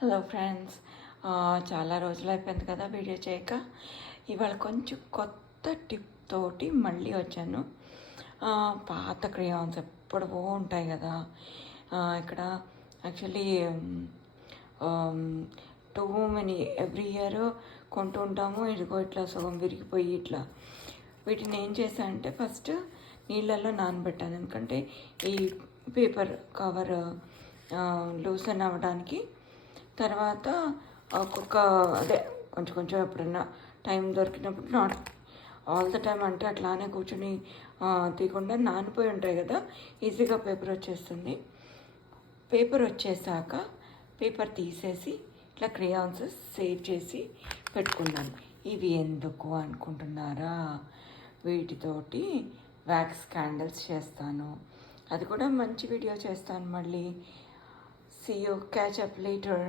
Hello friends, చాలా రోజులు అయిపోయింది కదా వీడియో చేయక. ఇవాళ కొంచెం కొత్త టిప్ తోటి మళ్ళీ వచ్చాను. పాత క్రేయాన్స్ ఎప్పుడో ఉంటాయి కదా, ఇక్కడ actually too many every year కొంటూ ఉంటాము. ఇదిగో ఇట్లా సగం విరిగిపోయి ఇట్లా. వీటిని ఏం చేశానంటే ఫస్ట్ నీళ్ళల్లో నానబెట్టాను, ఎందుకంటే ఈ పేపర్ కవర్ లూసన్ అవ్వడానికి. తర్వాత ఒక్కొక్క కొంచెం కొంచెం ఎప్పుడైనా టైం దొరికినప్పుడు, నాట్ ఆల్ ద టైం అంటే అట్లానే కూర్చొని తీయకుండా నానిపోయి ఉంటాయి కదా, ఈజీగా పేపర్ వచ్చేస్తుంది. పేపర్ వచ్చేసాక పేపర్ తీసేసి ఇట్లా క్రేయాన్స్ సేవ్ చేసి పెట్టుకున్నాను. ఇవి ఎందుకు అనుకుంటున్నారా? వీటితోటి వ్యాక్స్ క్యాండిల్స్ చేస్తాను. అది కూడా మంచి వీడియో చేస్తాను మళ్ళీ. See you, catch up later.